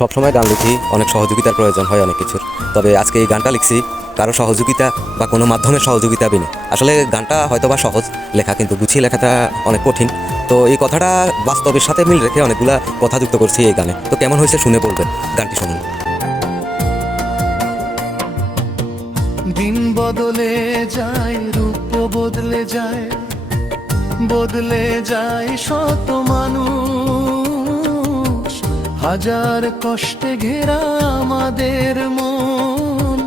সবসময় গান লিখি, অনেক সহযোগিতার প্রয়োজন হয় অনেক কিছুর। তবে আজকে এই গানটা লিখছি কারো সহযোগিতা বা কোনো মাধ্যমের সহযোগিতা বিনা। আসলে গানটা হয়তো বা সহজ লেখা, কিন্তু গুছিয়ে লেখাটা অনেক কঠিন। তো এই কথাটা বাস্তবের সাথে মিল রেখে অনেকগুলা কথা যুক্ত করছি এই গানে। তো কেমন হয়েছে শুনে বলবেন, গানটি শুনুন। দিন বদলে যায়, রূপ বদলে যায়, বদলে যায় শত মানুষ। হাজার কষ্টে ঘেরা আমাদের মন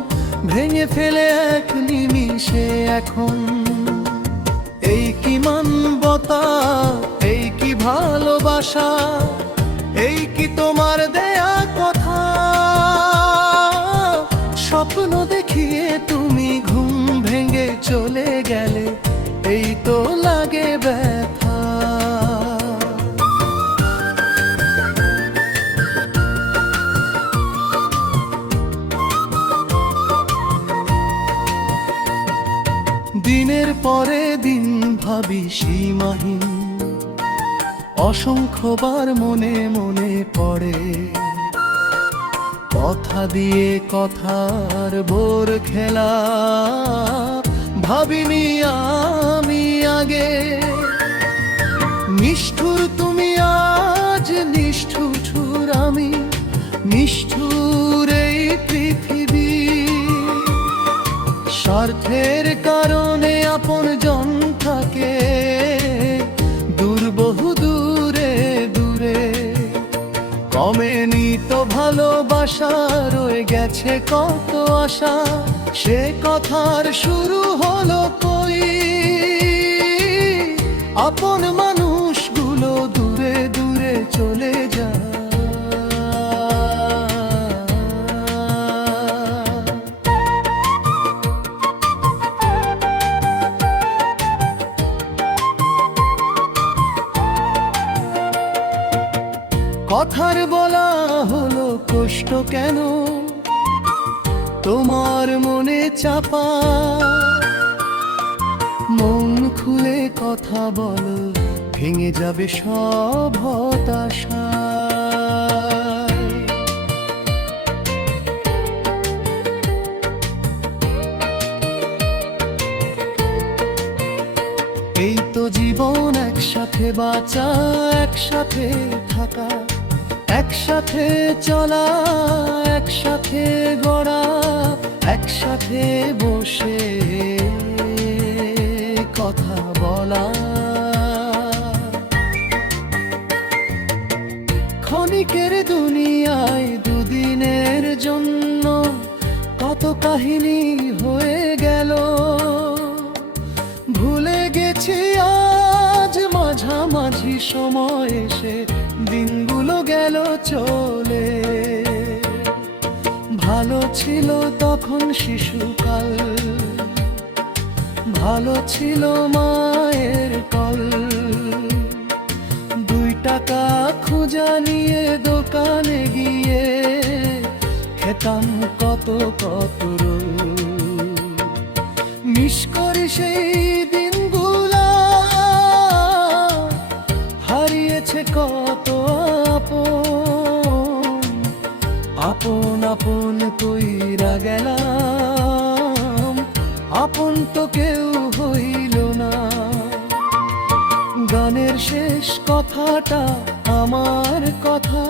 ভেঙে ফেলে এক নিমিষে এখন। এই কি মানবতা, এই কি ভালোবাসা, এই কি তোমার দেয়া কথা। স্বপ্ন দেখিয়ে তুমি ঘুম ভেঙে চলে গেলে, এই তো লাগে ব্যথা। দিনের পরে দিন ভাবি সীমাহীন, অসংখ্যবার মনে মনে পড়ে। কথা দিয়ে কথার বোর খেলা ভাবিনি আমি আগে। নিষ্ঠুর তুমি আজ, নিষ্ঠুর আমি, নিষ্ঠুর এই পৃথিবী। স্বার্থের কারণে আপন জন থাকে দূর, বহু দূরে দূরে। কমেনি তো ভালোবাসা, রয়ে গেছে কত আশা, সে কথার শুরু হলো কই। আপন মানুষগুলো দূরে দূরে চলে যায়। কথার বলা হলো কষ্ট কেন তোমার মনে চাপা। মন খুলে কথা বলো, ভেঙে যাবে সব হতাশা। এই তো জীবন, একসাথে বাঁচা, একসাথে থাকা, একসাথে চলা, একসাথে গড়া, একসাথে বসে কথা বলা। ক্ষণিকের দুনিয়ায় দুদিনের জন্য কত কাহিনী হয়ে গেল। ভুলে গেছি আজ মাঝামাঝি সময় এসে, দিনগুলো গেল চলে। ভালো ছিল তখন শিশুকাল, ভালো ছিল মায়ের কল। 2 টাকা খোঁজা নিয়ে দোকানে গিয়ে খেতাম কত কত রোল। মিস করি সেই দিনগুলা, হারিয়েছে কত আপন। আপন আপন কইরা গেলাম, আপন তো কেউ হইল না। গানের শেষ কথাটা আমার কথা,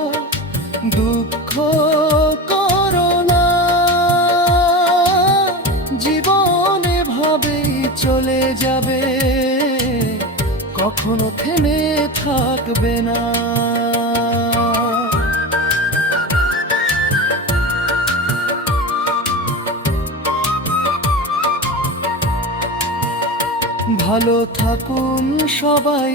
দুঃখ করো না। জীবন এভাবেই চলে যাবে, কখনো থেমে থাকবে না। ভালো থাকুন সবাই।